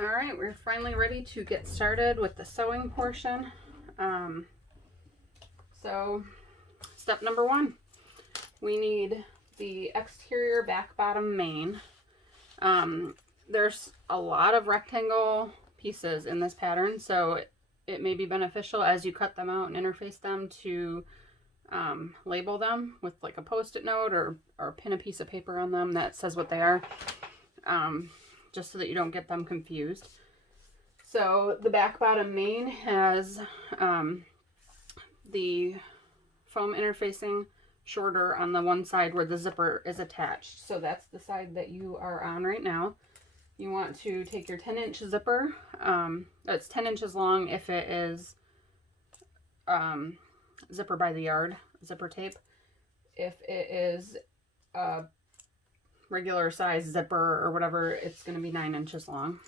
All right, we're finally ready to get started with the sewing portion. So step number 1, we need the exterior back bottom main. There's a lot of rectangle pieces in this pattern, so it may be beneficial as you cut them out and interface them to label them with like a post-it note or pin a piece of paper on them that says what they are, just so that you don't get them confused. So the back bottom main has the foam interfacing shorter on the one side where the zipper is attached. So that's the side that you are on right now. You want to take your 10-inch zipper. It's 10 inches long if it is zipper by the yard zipper tape. If it is a regular size zipper or whatever, it's going to be 9 inches long.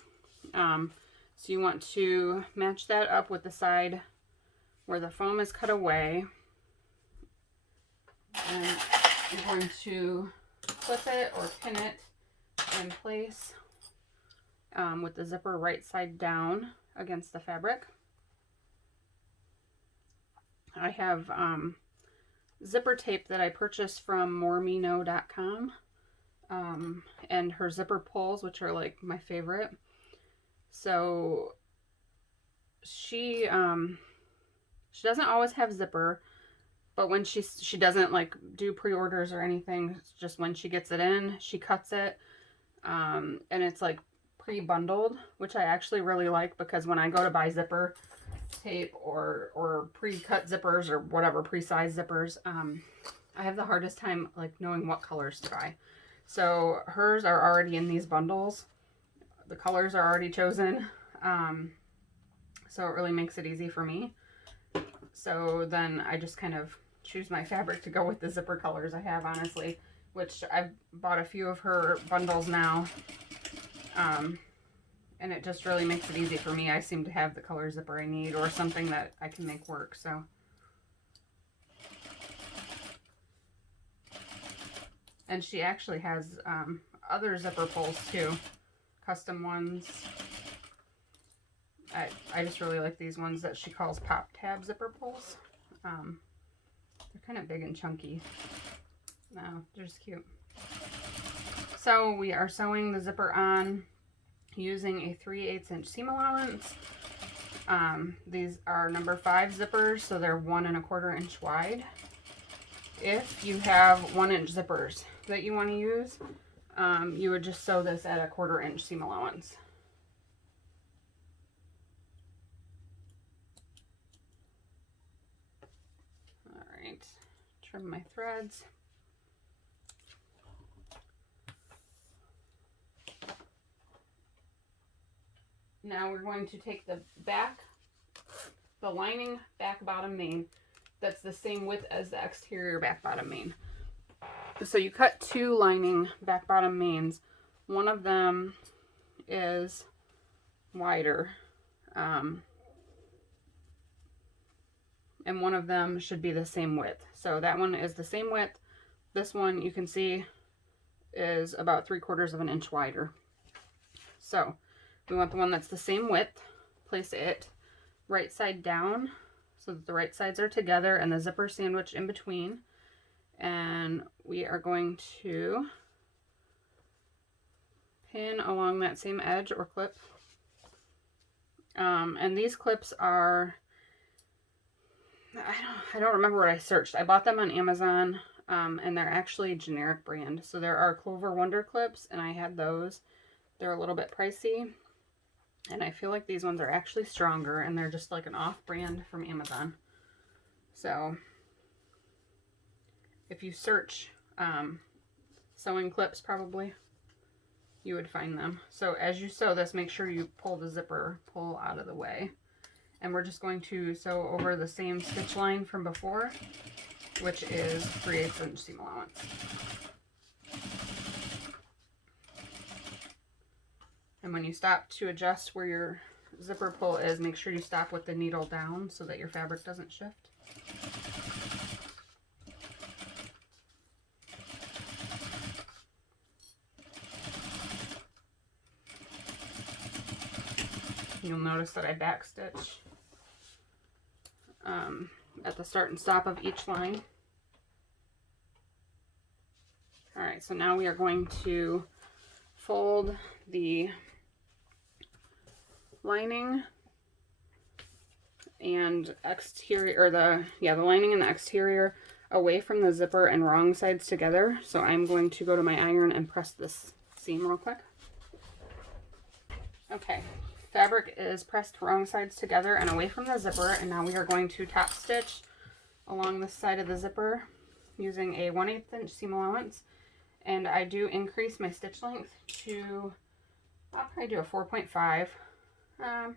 So you want to match that up with the side where the foam is cut away. And you're going to clip it or pin it in place with the zipper right side down against the fabric. I have zipper tape that I purchased from moremeknow.com, and her zipper pulls, which are like my favorite. So she doesn't always have zipper, but when she doesn't like do pre-orders or anything, it's just when she gets it in, she cuts it, and it's like pre-bundled, which I actually really like, because when I go to buy zipper tape or pre-cut zippers or whatever, pre-sized zippers, I have the hardest time like knowing what colors to buy. So hers are already in these bundles. The colors are already chosen, so it really makes it easy for me. So then I just kind of choose my fabric to go with the zipper colors I have, honestly, which I've bought a few of her bundles now, and it just really makes it easy for me. I seem to have the color zipper I need, or something that I can make work. So and she actually has other zipper pulls too, custom ones. I just really like these ones that she calls pop tab zipper pulls. They're kind of big and chunky. No, they're just cute. So we are sewing the zipper on using a 3/8 inch seam allowance. These are number 5 zippers, so they're 1 1/4 inch wide. If you have 1-inch zippers that you want to use, you would just sew this at a 1/4 inch seam allowance. All right, trim my threads. Now we're going to take the lining back bottom main that's the same width as the exterior back bottom main. So you cut 2 lining back bottom mains. One of them is wider, and one of them should be the same width. So that one is the same width. This one, you can see, is about 3/4 inch wider. So we want the one that's the same width. Place it right side down so that the right sides are together and the zipper sandwiched in between. And we are going to pin along that same edge or clip. And these clips are, I don't remember what I searched. I bought them on Amazon, and they're actually generic brand. So there are Clover Wonder clips, and I had those. They're a little bit pricey, and I feel like these ones are actually stronger, and they're just like an off-brand from Amazon. So if you search sewing clips, probably you would find them. So as you sew this, make sure you pull the zipper pull out of the way. And we're just going to sew over the same stitch line from before, which is 3/8 inch seam allowance. And when you stop to adjust where your zipper pull is, make sure you stop with the needle down so that your fabric doesn't shift. You'll notice that I backstitch at the start and stop of each line. All right, so now we are going to fold the lining and exterior, or the lining and the exterior away from the zipper and wrong sides together. So I'm going to go to my iron and press this seam real quick. Okay, fabric is pressed wrong sides together and away from the zipper, and now we are going to top stitch along the side of the zipper using a 1/8 inch seam allowance. And I do increase my stitch length to, I'll probably do a 4.5. I'm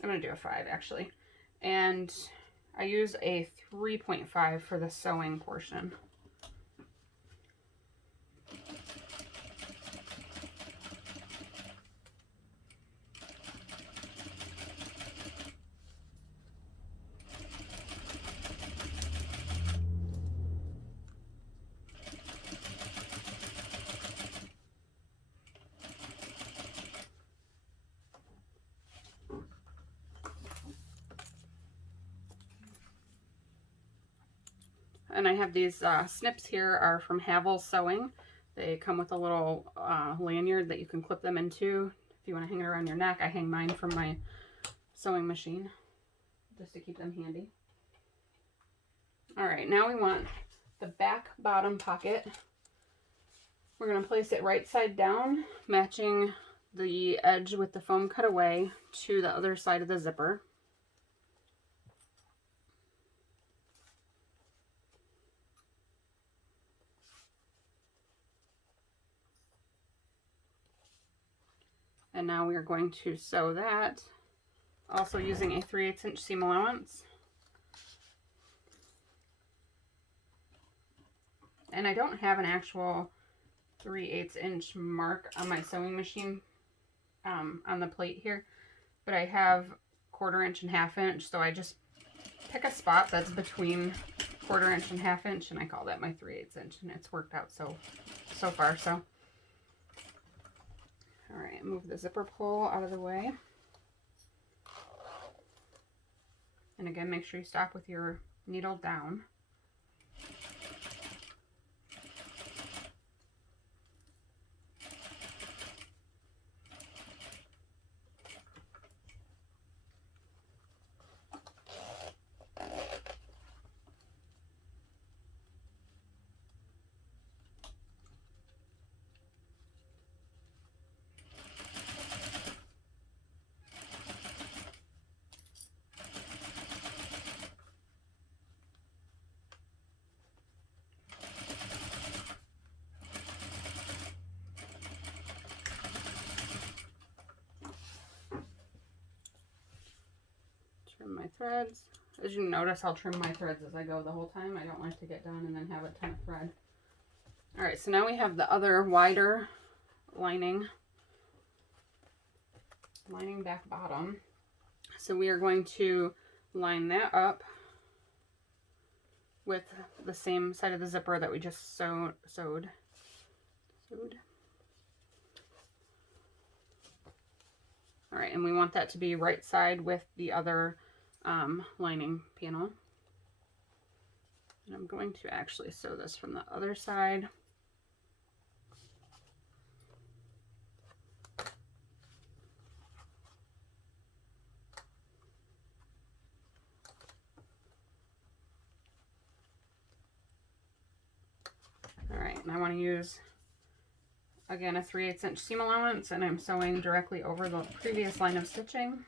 going to do a 5 actually. And I use a 3.5 for the sewing portion. And I have these snips here are from Havel Sewing. They come with a little lanyard that you can clip them into if you want to hang it around your neck. I hang mine from my sewing machine just to keep them handy. All right, now we want the back bottom pocket. We're going to place it right side down, matching the edge with the foam cutaway to the other side of the zipper. And now we are going to sew that, also using a 3/8 inch seam allowance. And I don't have an actual 3/8 inch mark on my sewing machine on the plate here, but I have 1/4 inch and 1/2 inch, so I just pick a spot that's between 1/4 inch and 1/2 inch, and I call that my 3/8 inch, and it's worked out so far. All right, move the zipper pull out of the way. And again, make sure you stop with your needle down. Trim my threads. As you notice, I'll trim my threads as I go the whole time. I don't like to get done and then have a ton of thread. All right, so now we have the other wider lining back bottom. So we are going to line that up with the same side of the zipper that we just sewed. All right, and we want that to be right side with the other lining panel. And I'm going to actually sew this from the other side. All right, and I want to use, again, a 3/8 inch seam allowance, and I'm sewing directly over the previous line of stitching.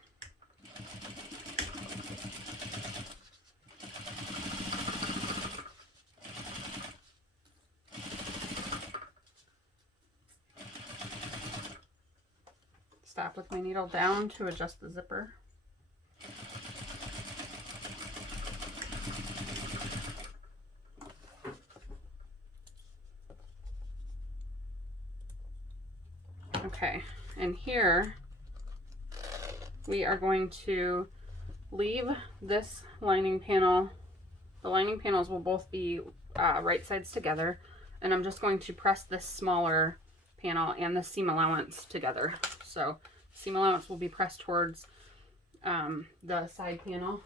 Stop with my needle down to adjust the zipper. Okay, and here we are going to leave this lining panel. The lining panels will both be right sides together, and I'm just going to press this smaller panel and the seam allowance together. So seam allowance will be pressed towards the side panel,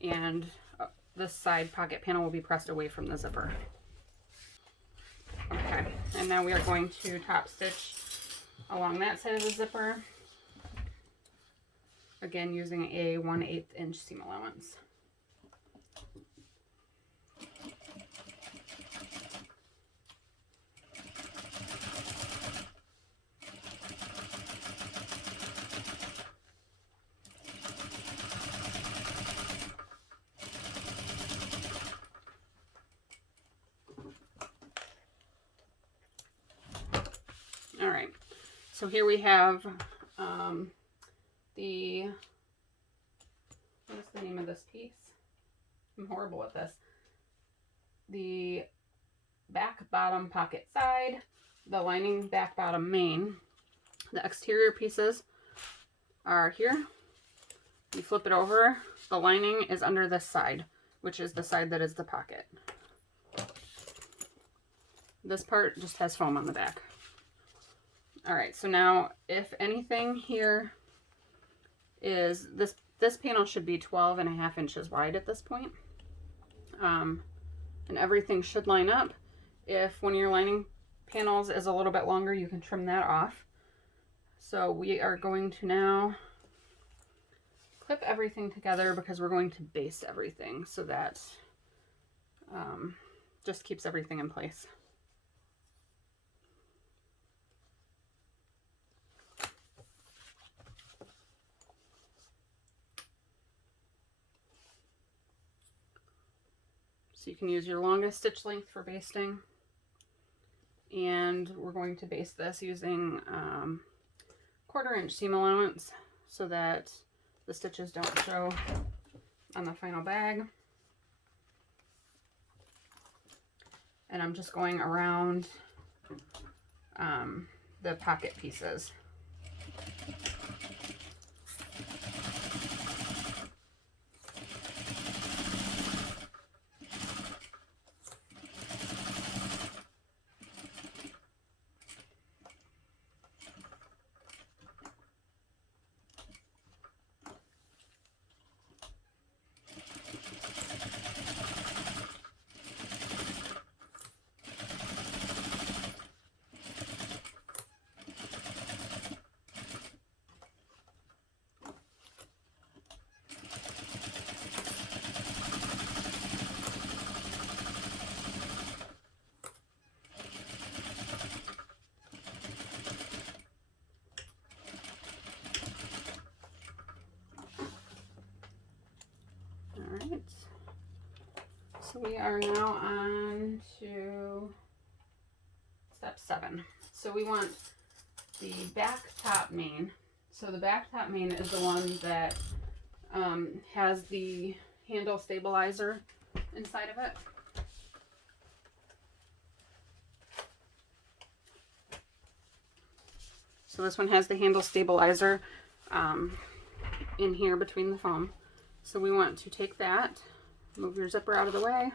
and this side pocket panel will be pressed away from the zipper. Okay, and now we are going to top stitch along that side of the zipper, again using a 1/8 inch seam allowance. All right, so here we have what is the name of this piece? I'm horrible at this. The back bottom pocket side, the lining back bottom main. The exterior pieces are here. You flip it over, the lining is under this side, which is the side that is the pocket. This part just has foam on the back. All right, so now if anything here is, this panel should be 12.5 inches wide at this point. And everything should line up. If one of your lining panels is a little bit longer, you can trim that off. So we are going to now clip everything together because we're going to baste everything, so that just keeps everything in place. So you can use your longest stitch length for basting. And we're going to baste this using 1/4 inch seam allowance so that the stitches don't show on the final bag. And I'm just going around the pocket pieces. Alright, so we are now on to step 7. So we want the back top main. So the back top main is the one that has the handle stabilizer inside of it. So this one has the handle stabilizer in here between the foam. So we want to take that, move your zipper out of the way,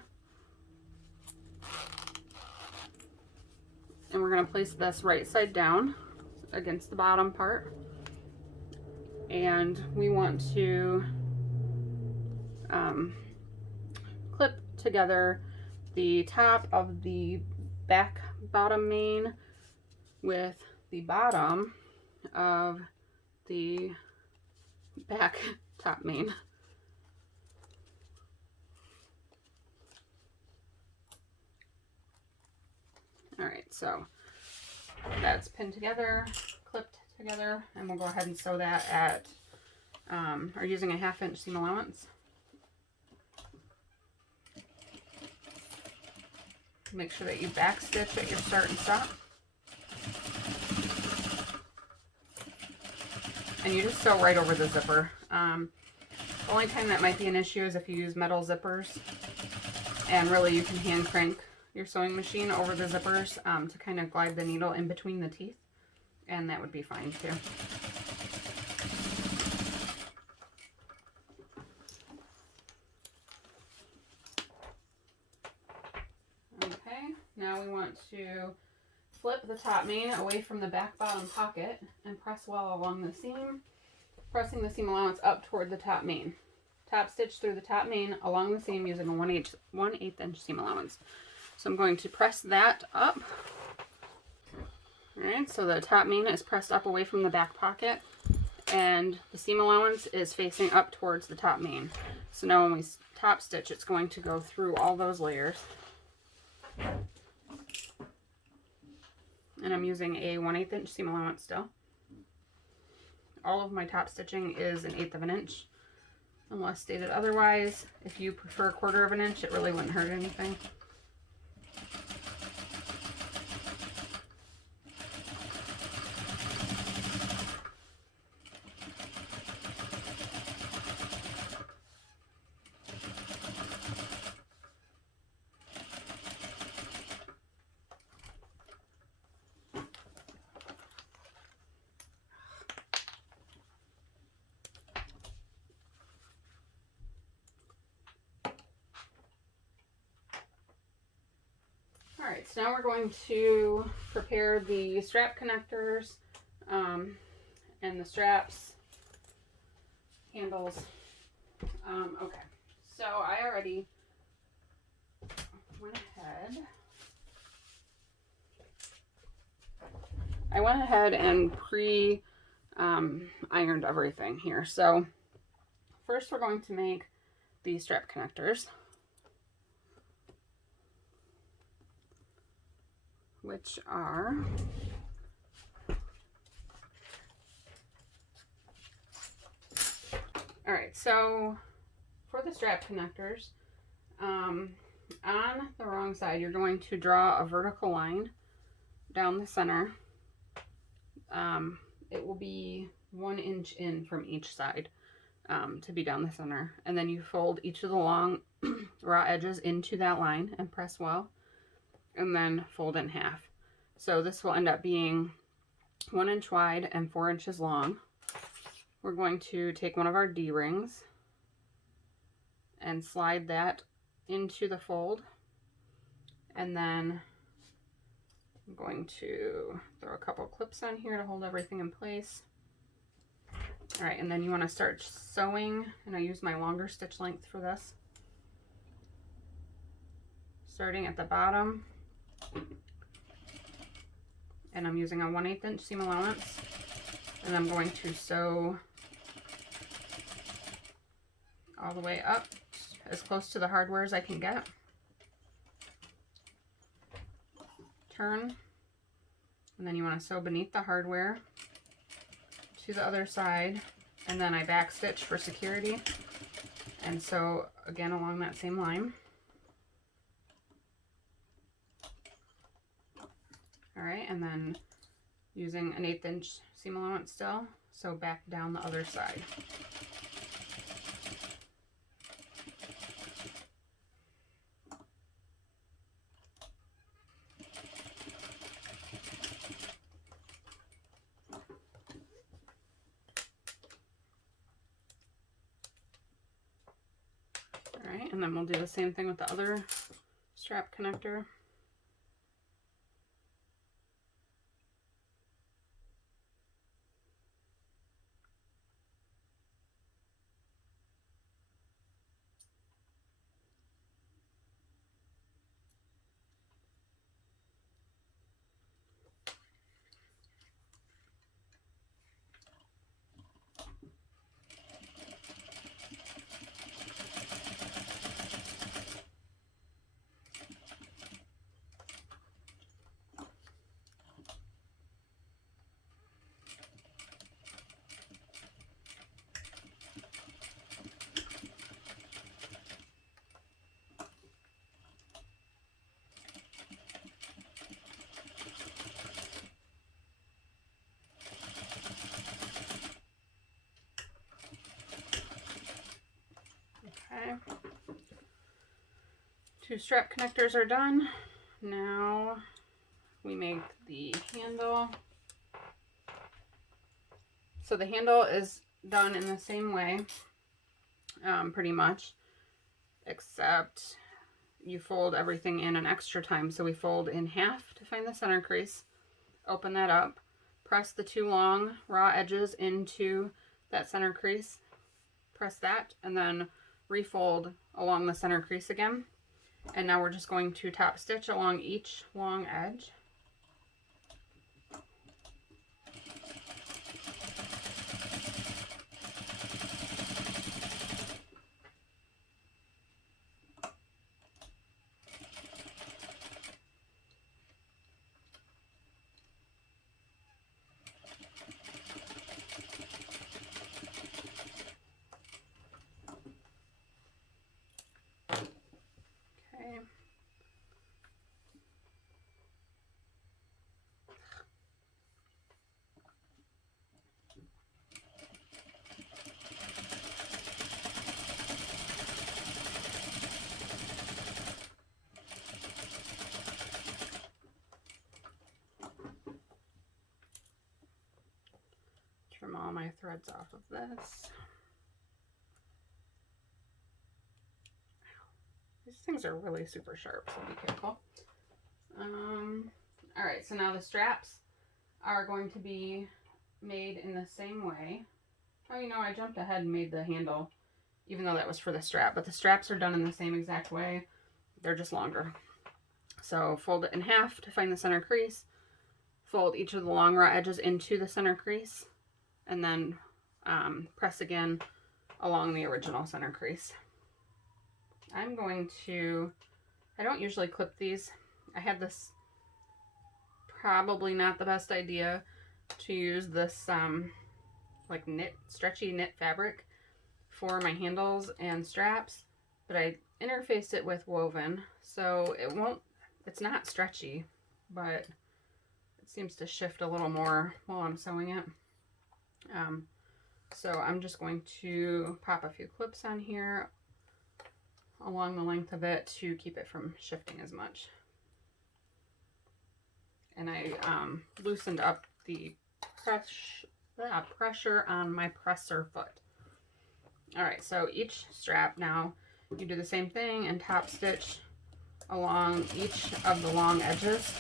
and we're going to place this right side down against the bottom part. And we want to clip together the top of the back bottom main with the bottom of the back top main. All right, so that's pinned together, clipped together, and we'll go ahead and sew that at, or using a 1/2 inch seam allowance. Make sure that you back stitch at your start and stop. And you just sew right over the zipper. The only time that might be an issue is if you use metal zippers, and really you can hand crank your sewing machine over the zippers to kind of glide the needle in between the teeth, and that would be fine too. Okay, now we want to flip the top main away from the back bottom pocket and press well along the seam, pressing the seam allowance up toward the top main. Top stitch through the top main along the seam using a 1/8 inch seam allowance. So I'm going to press that up. All right, so the top main is pressed up away from the back pocket and the seam allowance is facing up towards the top main. So now when we top stitch, it's going to go through all those layers. And I'm using a 1/8 inch seam allowance still. All of my top stitching is 1/8 of an inch, unless stated otherwise. If you prefer 1/4 of an inch, it really wouldn't hurt anything. Alright, so now we're going to prepare the strap connectors and the straps, handles. Okay, so I already went ahead and ironed everything here. So first we're going to make the strap connectors, which are all right. So for the strap connectors, on the wrong side, you're going to draw a vertical line down the center. It will be 1 inch in from each side to be down the center, and then you fold each of the long raw edges into that line and press well, and then fold in half. So this will end up being 1 inch wide and 4 inches long. We're going to take one of our D-rings and slide that into the fold, and then I'm going to throw a couple clips on here to hold everything in place. All right, and then you want to start sewing, and I use my longer stitch length for this. Starting at the bottom, and I'm using a 1/8 inch seam allowance, and I'm going to sew all the way up as close to the hardware as I can get. Turn, and then you want to sew beneath the hardware to the other side, and then I back stitch for security and sew again along that same line. All right, and then using an 1/8 inch seam allowance still, sew back down the other side. All right, and then we'll do the same thing with the other strap connector. Okay, 2 strap connectors are done. Now we make the handle. So the handle is done in the same way, pretty much, except you fold everything in an extra time. So we fold in half to find the center crease, open that up, press the 2 long raw edges into that center crease, press that, and then refold along the center crease again. And now we're just going to top stitch along each long edge. Okay. Trim all my threads off of this. These things are really super sharp, so be careful. All right, so now the straps are going to be made in the same way. Oh, you know, I jumped ahead and made the handle, even though that was for the strap, but the straps are done in the same exact way. They're just longer. So fold it in half to find the center crease, fold each of the long raw edges into the center crease, and then press again along the original center crease. I'm going to, I don't usually clip these. I had this, probably not the best idea to use this like stretchy knit fabric for my handles and straps, but I interfaced it with woven, so it's not stretchy, but it seems to shift a little more while I'm sewing it. So I'm just going to pop a few clips on here along the length of it to keep it from shifting as much. And I loosened up the pressure on my presser foot. All right, so each strap now, you do the same thing and top stitch along each of the long edges.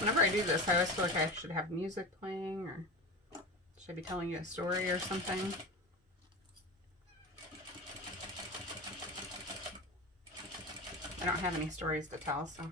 Whenever I do this, I always feel like I should have music playing, or should I be telling you a story or something? I don't have any stories to tell, so.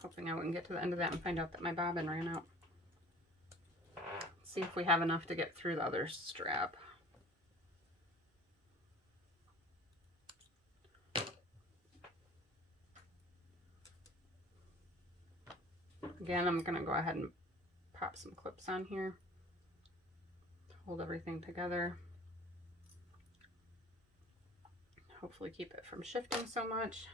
Hoping I wouldn't get to the end of that and find out that my bobbin ran out. Let's see if we have enough to get through the other strap. Again, I'm going to go ahead and pop some clips on here to hold everything together. Hopefully keep it from shifting so much.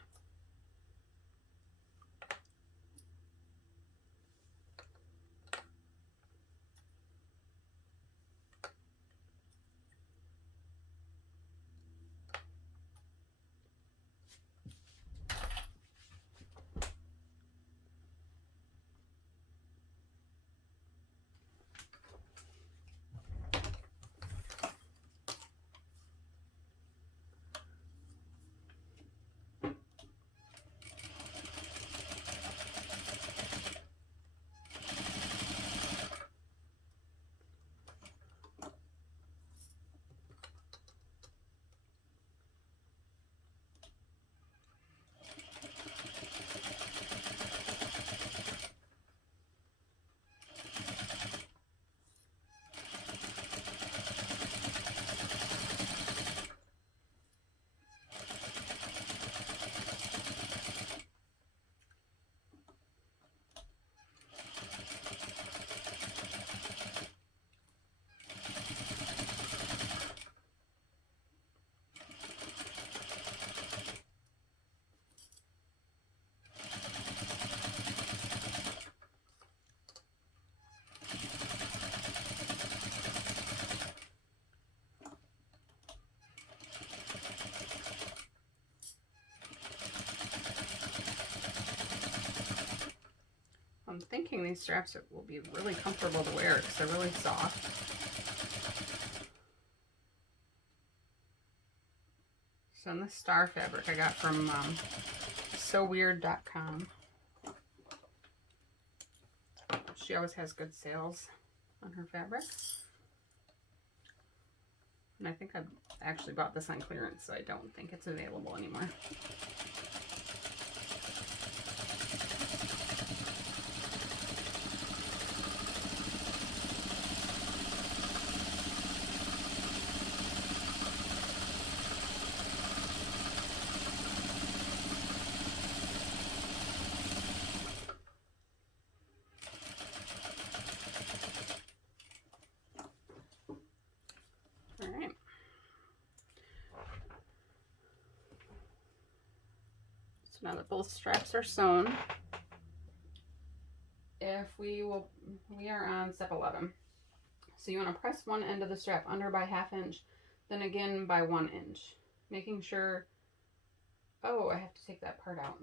thinking these straps will be really comfortable to wear because they're really soft. So in this star fabric I got from soweird.com. She always has good sales on her fabric. And I think I actually bought this on clearance, so I don't think it's available anymore. Now that both straps are sewn, we are on step 11. So you want to press one end of the strap under by 1/2 inch, then again by 1 inch, making sure, oh, I have to take that part out.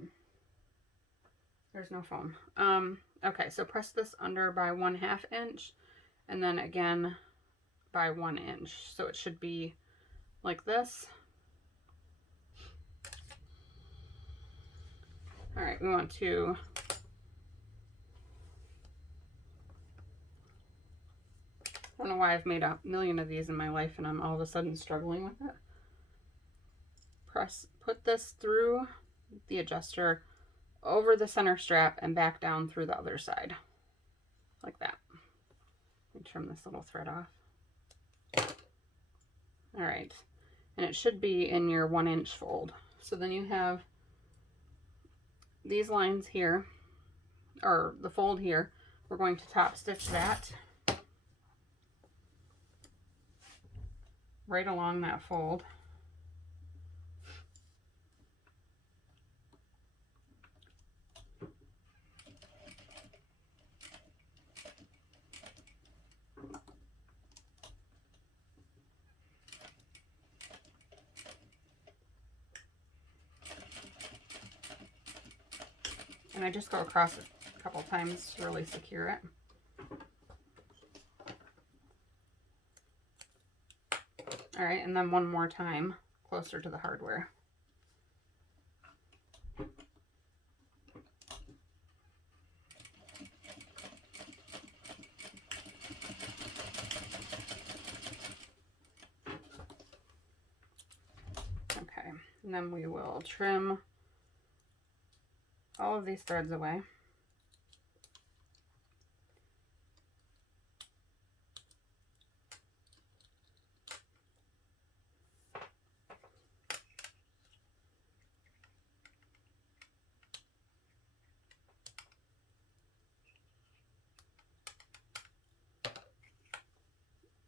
There's no foam. Okay, so press this under by 1/2 inch, and then again by 1 inch. So it should be like this. All right, we want to I don't know why I've made a million of these in my life and I'm all of a sudden struggling with it. Put this through the adjuster over the center strap and back down through the other side. Like that. Let me trim this little thread off. All right, and it should be in your 1 inch fold. So then you have these lines here, or the fold here. We're going to top stitch that right along that fold. And I just go across it a couple times to really secure it. All right, and then one more time closer to the hardware. Okay, and then we will trim all of these threads away.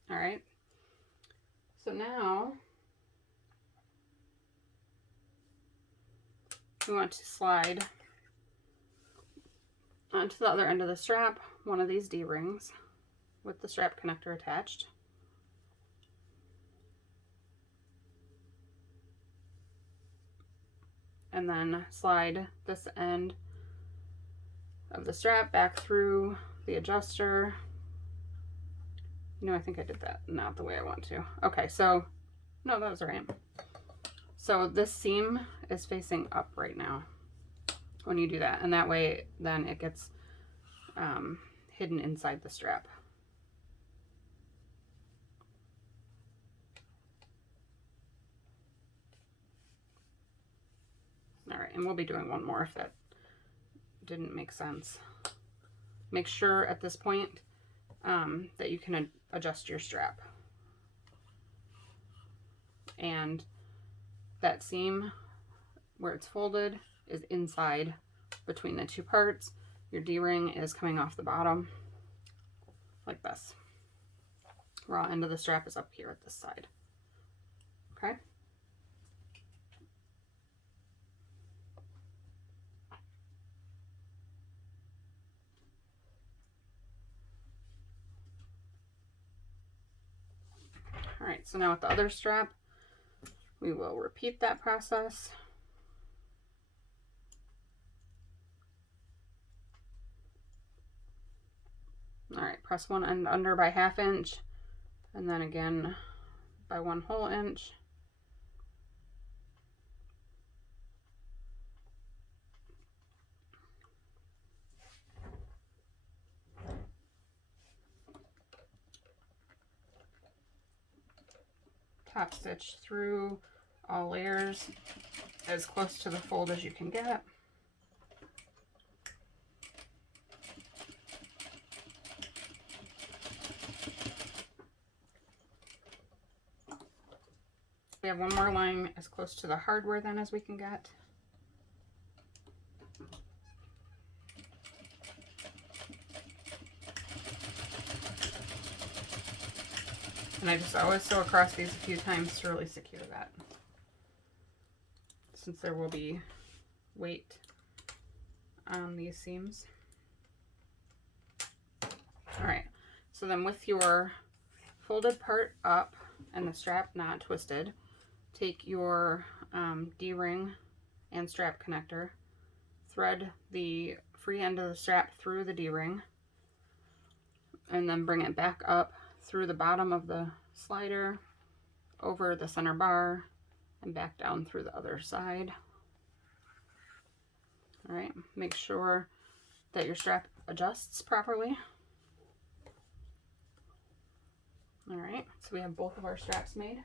All right, so now we want to slide onto the other end of the strap one of these D-rings with the strap connector attached. And then slide this end of the strap back through the adjuster. You know, I think I did that not the way I want to. Okay, so, no, that was right. So this seam is facing up right now when you do that, and that way then it gets hidden inside the strap. All right, and we'll be doing one more if that didn't make sense. Make sure at this point that you can adjust your strap. And that seam where it's folded is inside between the two parts. Your D-ring is coming off the bottom like this. Raw end of the strap is up here at this side. Okay? All right, so now with the other strap, we will repeat that process. All right, press one end under by 1/2 inch, and then again by 1 whole inch. Top stitch through all layers as close to the fold as you can get. We have one more line as close to the hardware then as we can get. And I just always sew across these a few times to really secure that, since there will be weight on these seams. All right, so then with your folded part up and the strap not twisted, take your D-ring and strap connector, thread the free end of the strap through the D-ring, and then bring it back up through the bottom of the slider, over the center bar, and back down through the other side. All right, make sure that your strap adjusts properly. All right, so we have both of our straps made.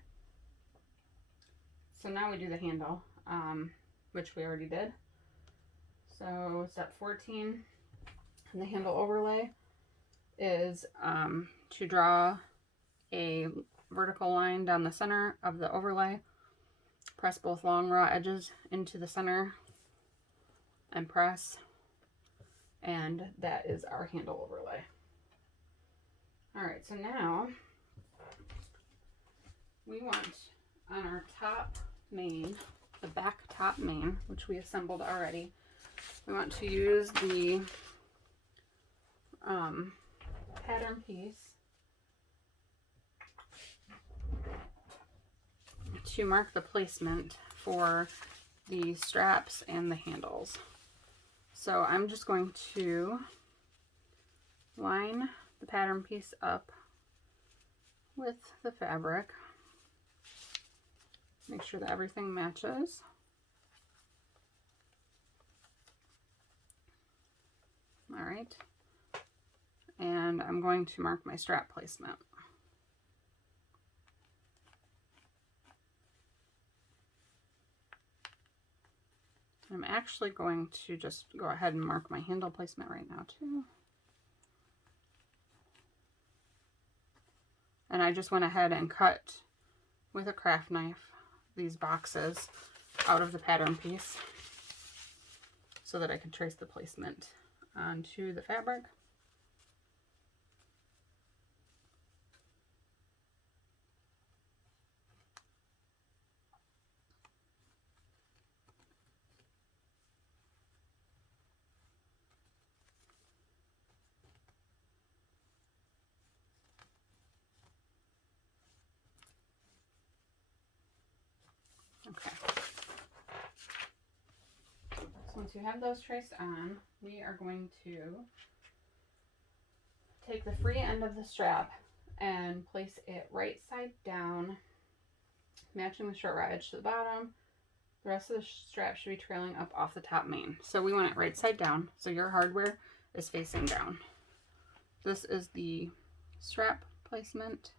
So now we do the handle, which we already did. So step 14 in the handle overlay is to draw a vertical line down the center of the overlay. Press both long raw edges into the center and press, and that is our handle overlay. All right, so now we want on our top main, the back top main, which we assembled already, we want to use the pattern piece to mark the placement for the straps and the handles. So I'm just going to line the pattern piece up with the fabric. Make sure that everything matches. All right. And I'm going to mark my strap placement. I'm actually going to just go ahead and mark my handle placement right now too. And I just went ahead and cut with a craft knife these boxes out of the pattern piece so that I could trace the placement onto the fabric. Okay. So once you have those traced on, we are going to take the free end of the strap and place it right side down, matching the short raw edge to the bottom. The rest of the strap should be trailing up off the top main. So we want it right side down, so your hardware is facing down. This is the strap placement,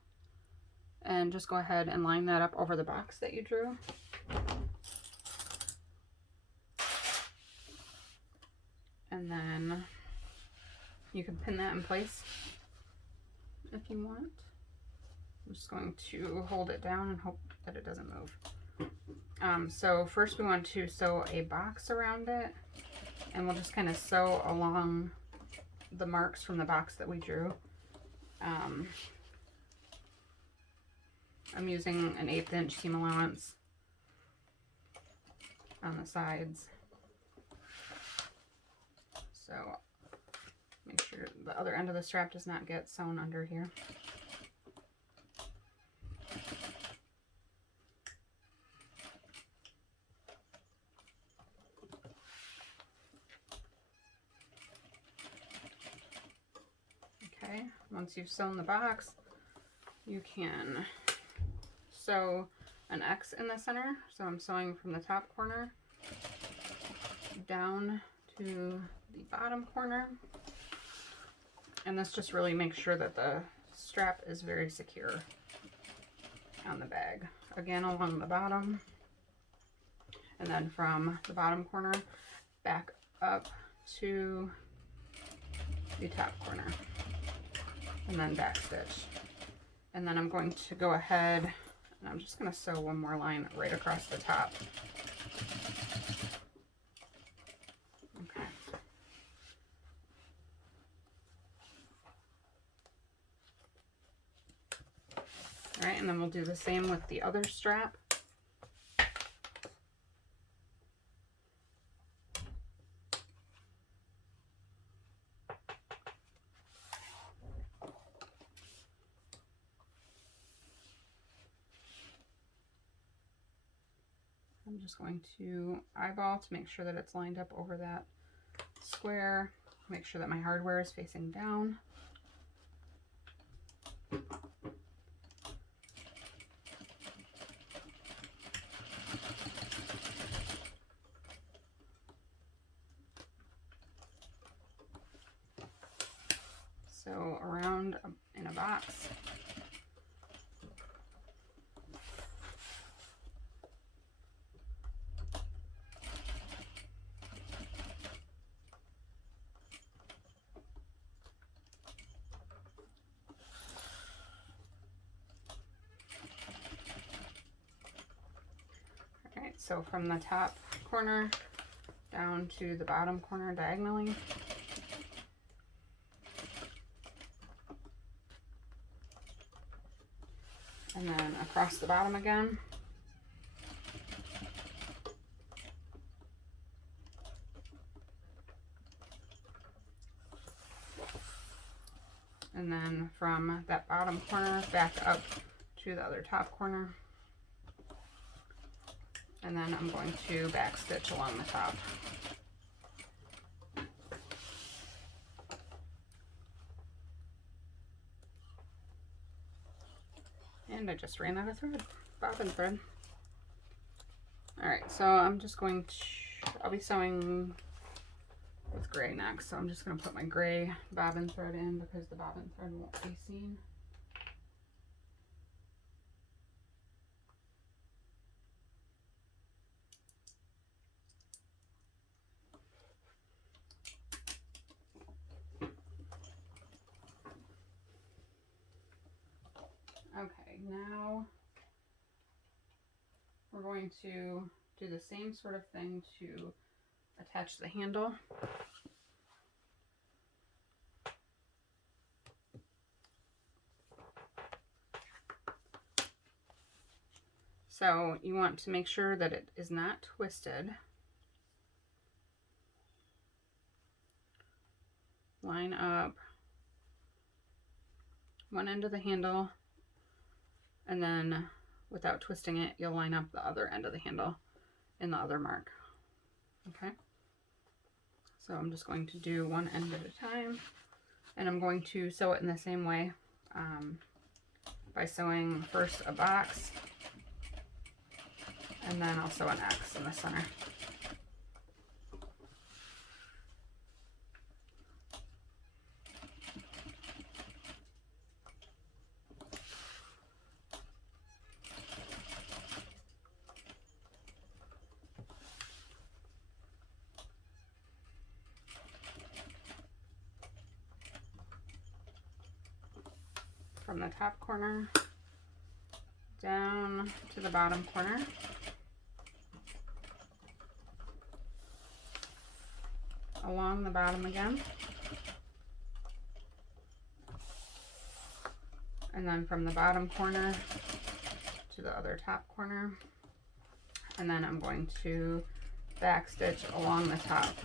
and just go ahead and line that up over the box that you drew. And then you can pin that in place if you want. I'm just going to hold it down and hope that it doesn't move. So first we want to sew a box around it, and we'll just kind of sew along the marks from the box that we drew. I'm using an 1/8 inch seam allowance on the sides. So make sure the other end of the strap does not get sewn under here. Okay. once you've sewn the box, you can sew an X in the center. So I'm sewing from the top corner down to the bottom corner. And this just really makes sure that the strap is very secure on the bag. Again, along the bottom, and then from the bottom corner back up to the top corner, and then back stitch. And then I'm going to go ahead and I'm just going to sew one more line right across the top. Okay. All right, and then we'll do the same with the other strap. I'm just going to eyeball to make sure that it's lined up over that square. Make sure that my hardware is facing down. So around in a box. So from the top corner down to the bottom corner diagonally. And then across the bottom again. And then from that bottom corner back up to the other top corner. And then I'm going to back stitch along the top. And I just ran out of thread, bobbin thread. All right, so I'm just going to, I'll be sewing with gray next. So I'm just going to put my gray bobbin thread in because the bobbin thread won't be seen. Okay, now we're going to do the same sort of thing to attach the handle. So you want to make sure that it is not twisted. Line up one end of the handle, and then without twisting it, you'll line up the other end of the handle in the other mark. Okay, so I'm just going to do one end at a time, and I'm going to sew it in the same way by sewing first a box, and then I'll sew an X in the center. From the top corner down to the bottom corner. Along the bottom again. And then from the bottom corner to the other top corner. And then I'm going to back stitch along the top.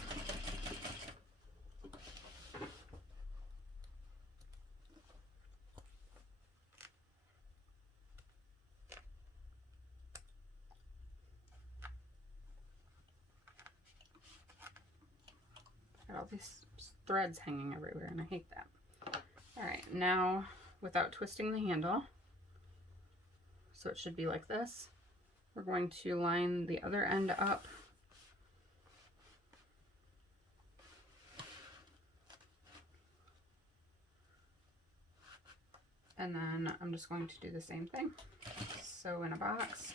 All these threads hanging everywhere, and I hate that. All All right, now without twisting the handle, so it should be like this, we're going to line the other end up. And then I'm just going to do the same thing. Sew in a box.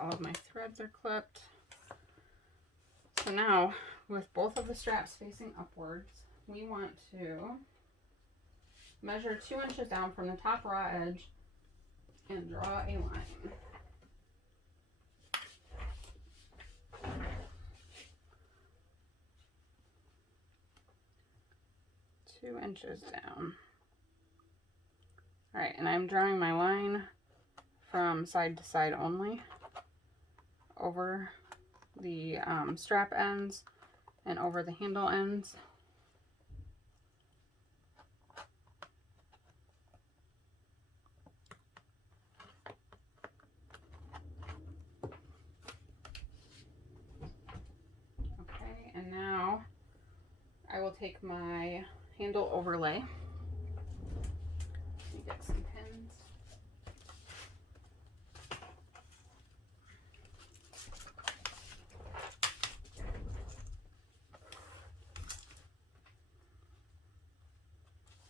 All of my threads are clipped. So now, with both of the straps facing upwards, we want to measure 2 inches down from the top raw edge and draw a line. Two inches down. All right, and I'm drawing my line from side to side only, over the strap ends and over the handle ends. Okay, and now I will take my handle overlay. Let me get some pins.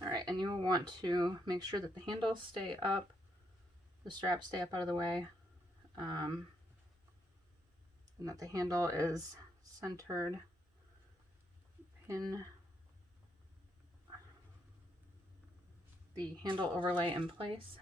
All right, and you will want to make sure that the handles stay up, the straps stay up out of the way, and that the handle is centered. Pin the handle overlay in place.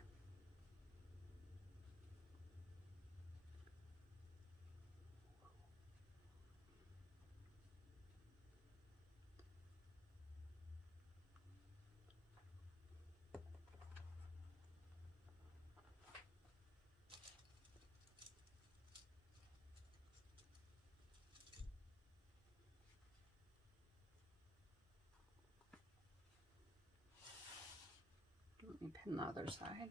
Let me pin the other side.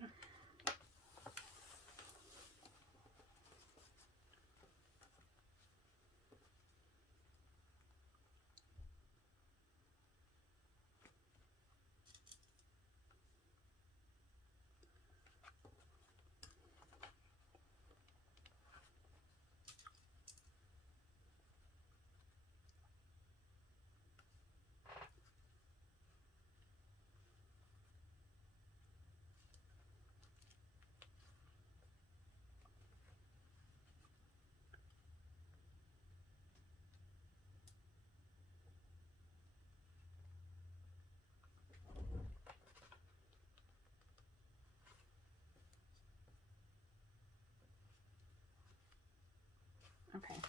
Okay.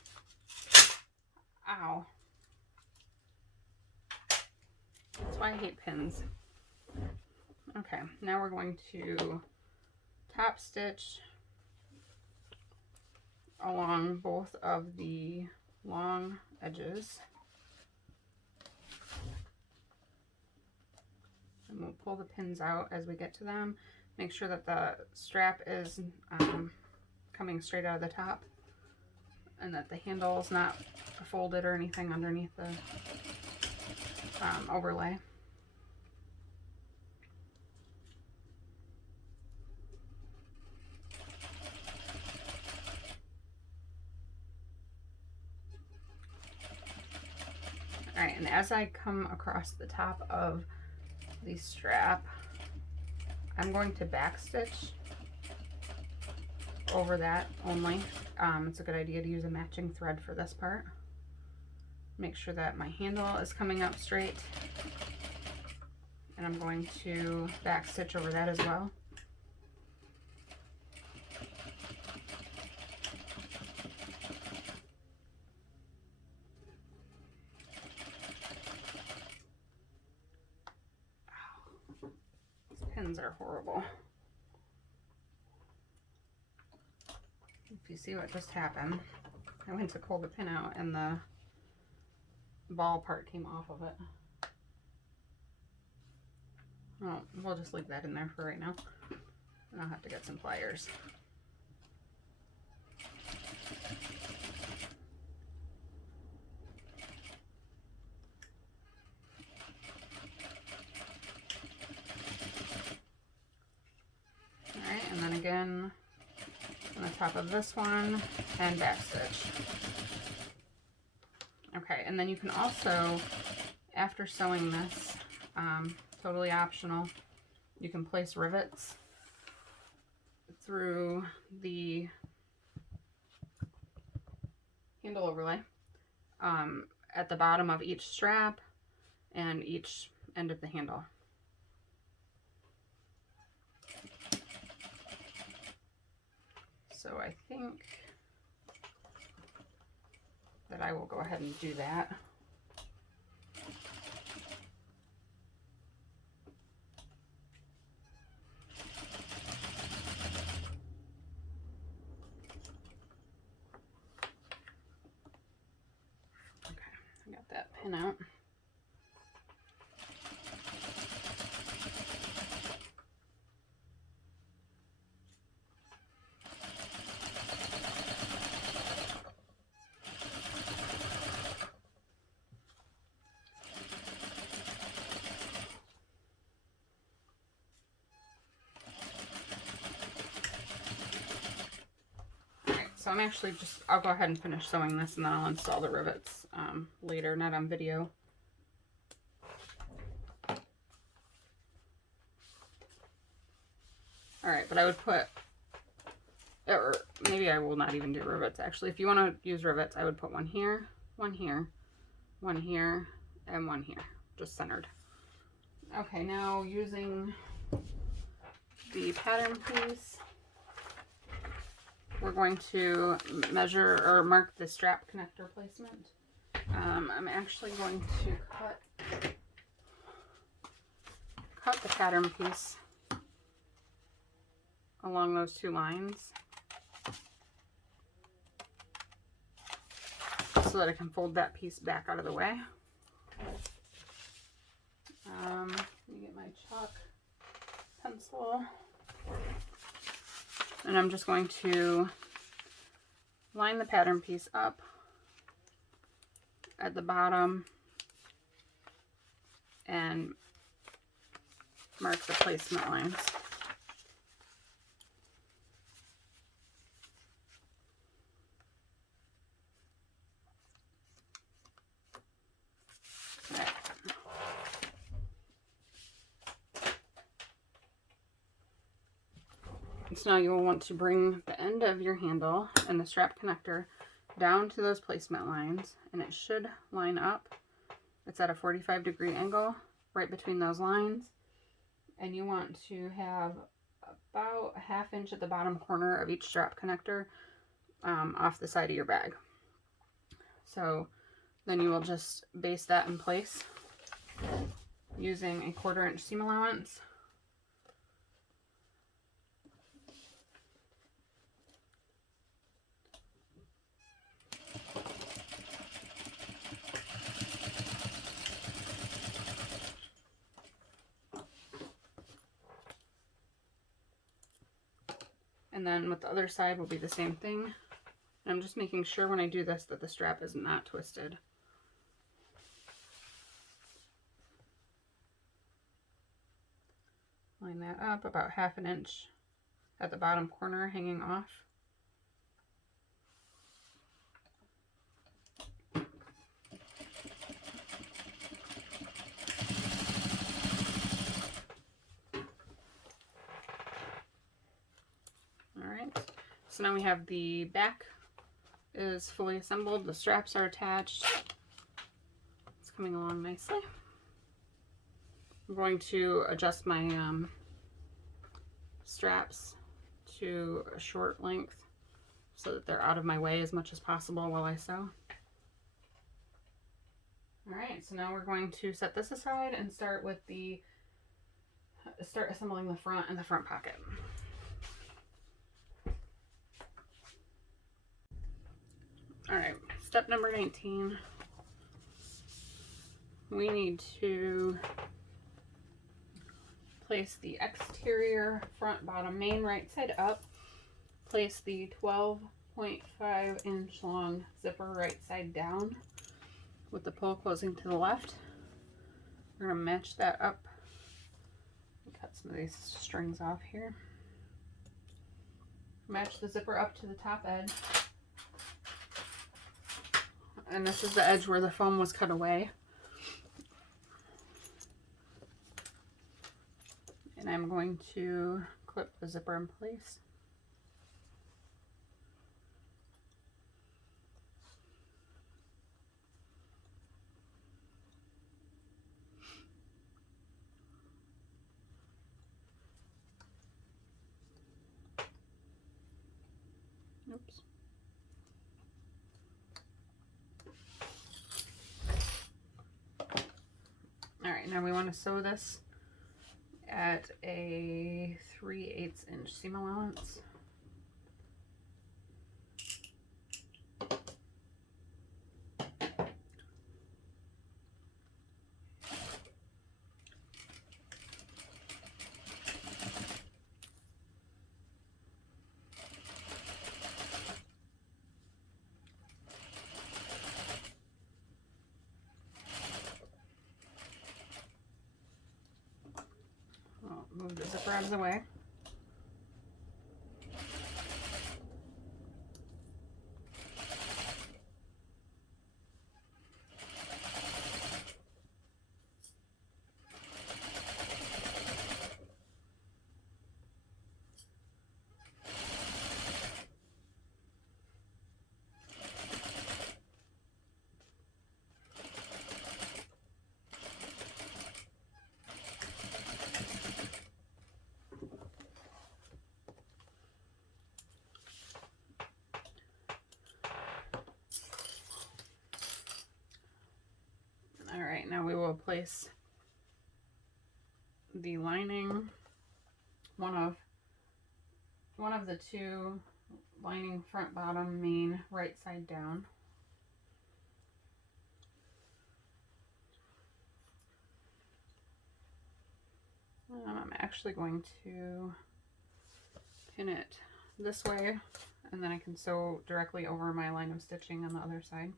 Ow. That's why I hate pins. Okay, now we're going to top stitch along both of the long edges. And we'll pull the pins out as we get to them. Make sure that the strap is coming straight out of the top, and that the handle is not folded or anything underneath the overlay. as I come across the top of the strap, I'm going to backstitch over that only. It's a good idea to use a matching thread for this part. Make sure that my handle is coming up straight, and I'm going to backstitch over that as well. These pins are horrible. If you see what just happened, I went to pull the pin out and the ball part came off of it. Well, we'll just leave that in there for right now, and I'll have to get some pliers. Alright, and then again on the top of this one and backstitch. Okay, and then you can also, after sewing this, totally optional, you can place rivets through the handle overlay at the bottom of each strap and each end of the handle. So I think that I will go ahead and do that. Okay, I got that pin out. So I'm actually just, I'll go ahead and finish sewing this and then I'll install the rivets later, not on video. Alright, but I would put, or maybe I will not even do rivets actually. If you want to use rivets, I would put one here, one here, one here, and one here, just centered. Okay, now using the pattern piece, we're going to measure or mark the strap connector placement. I'm actually going to cut the pattern piece along those two lines so that I can fold that piece back out of the way. Let me get my chalk pencil. And I'm just going to line the pattern piece up at the bottom and mark the placement lines. Right. So now you will want to bring the end of your handle and the strap connector down to those placement lines, and it should line up. It's at a 45-degree angle right between those lines, and you want to have about a ½ inch at the bottom corner of each strap connector off the side of your bag. So then you will just baste that in place using a 1/4 inch seam allowance. And then with the other side will be the same thing. And I'm just making sure when I do this that the strap is not twisted. Line that up about ½ inch at the bottom corner hanging off. So now we have the back is fully assembled. The straps are attached. It's coming along nicely. I'm going to adjust my straps to a short length so that they're out of my way as much as possible while I sew. Alright, so now we're going to set this aside and start assembling the front and the front pocket. Alright, step number 19. We need to place the exterior front bottom main right side up. Place the 12.5 inch long zipper right side down with the pull closing to the left. We're going to match that up. Cut some of these strings off here. Match the zipper up to the top edge. And this is the edge where the foam was cut away. And I'm going to clip the zipper in place. Oops. Alright, now we want to sew this at a 3/8 inch seam allowance. Move the zipper out of the way. Alright, now we will place the lining, one of the two lining front bottom main right side down. I'm actually going to pin it this way, and then I can sew directly over my line of stitching on the other side.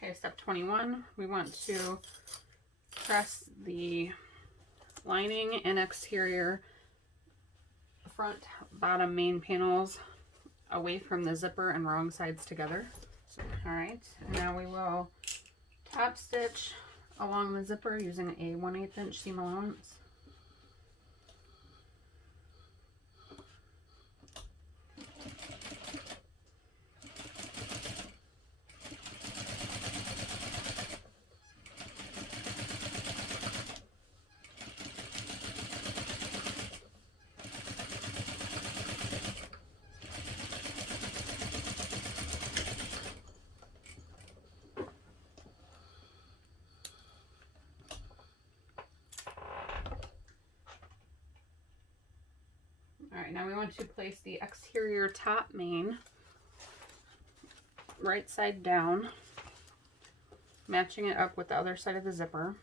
Okay, step 21, we want to press the lining and exterior front bottom main panels away from the zipper and wrong sides together. So, alright, now we will top stitch along the zipper using a 1/8 inch seam allowance. right, now we want to place the exterior top main right side down, matching it up with the other side of the zipper.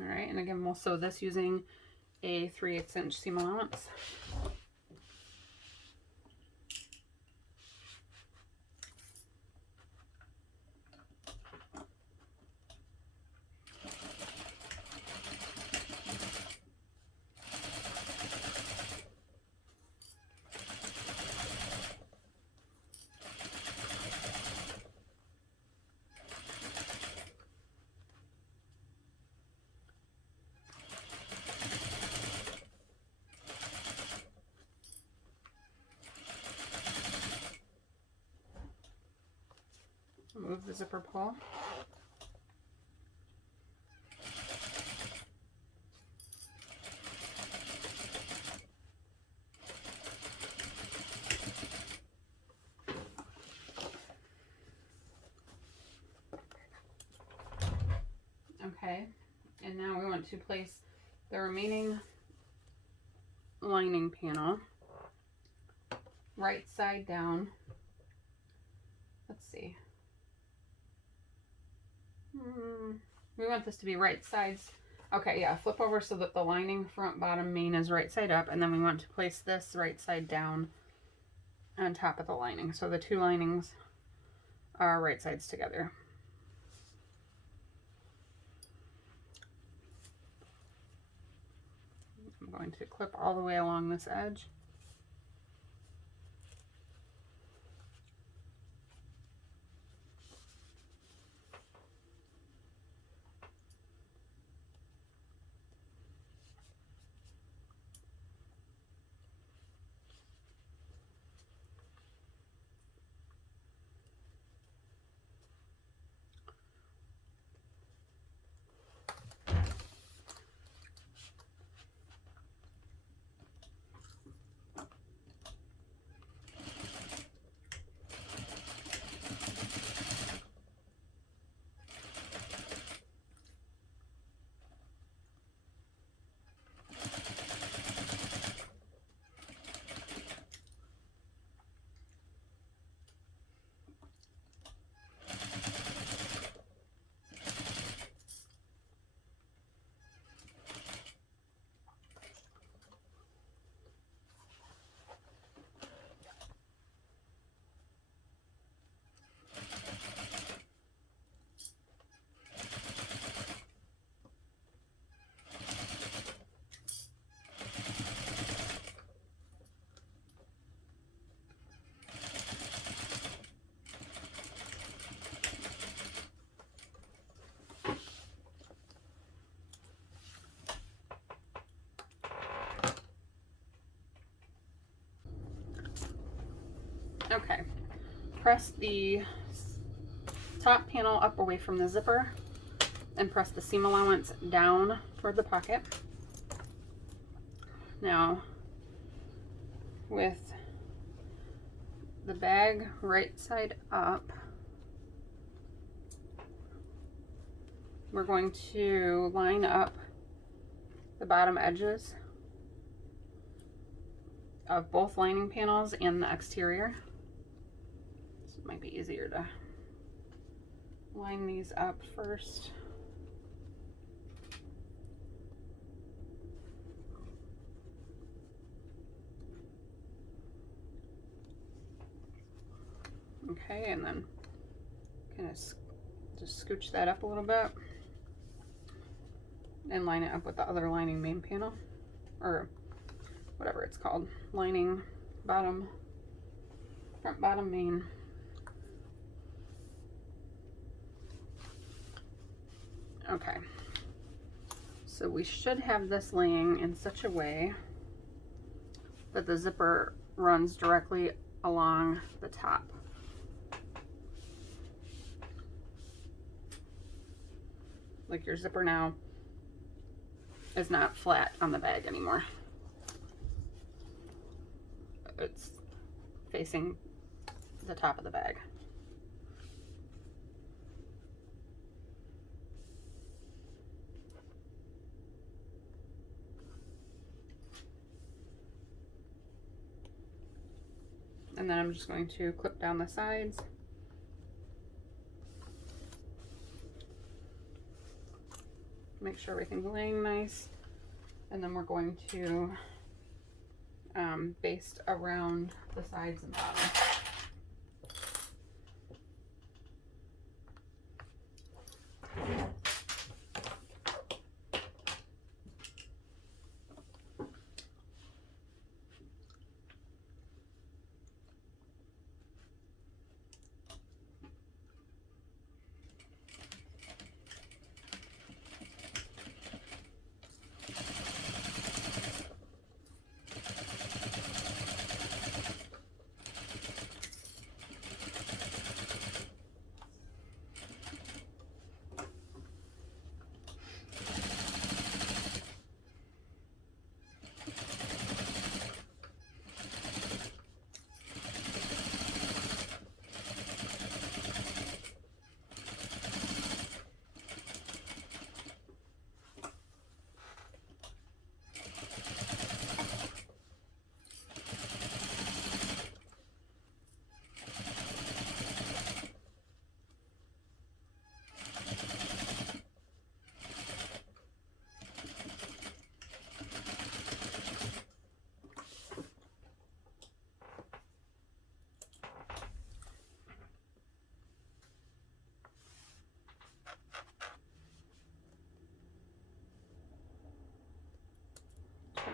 All right, and again, we'll sew this using a 3/8 inch seam allowance. Move the zipper pull. Okay, and now we want to place the remaining lining panel right side down. Let's see. We want this to be right sides. Okay, yeah, flip over so that the lining front bottom main is right side up, and then we want to place this right side down on top of the lining. So the two linings are right sides together. I'm going to clip all the way along this edge. Okay, press the top panel up away from the zipper and press the seam allowance down toward the pocket. Now, with the bag right side up, we're going to line up the bottom edges of both lining panels and the exterior. This might be easier to line these up first. Okay, and then kind of just scooch that up a little bit and line it up with the other lining main panel, or whatever it's called, lining bottom, front bottom main. Okay, so we should have this laying in such a way that the zipper runs directly along the top. Like your zipper now is not flat on the bag anymore. It's facing the top of the bag. And then I'm just going to clip down the sides. Make sure everything's laying nice. And then we're going to baste around the sides and bottom.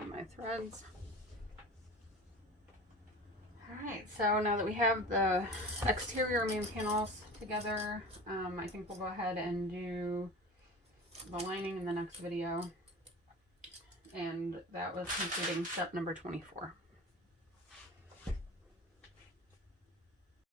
My threads. Alright, so now that we have the exterior main panels together, I think we'll go ahead and do the lining in the next video. And that was completing step number 24.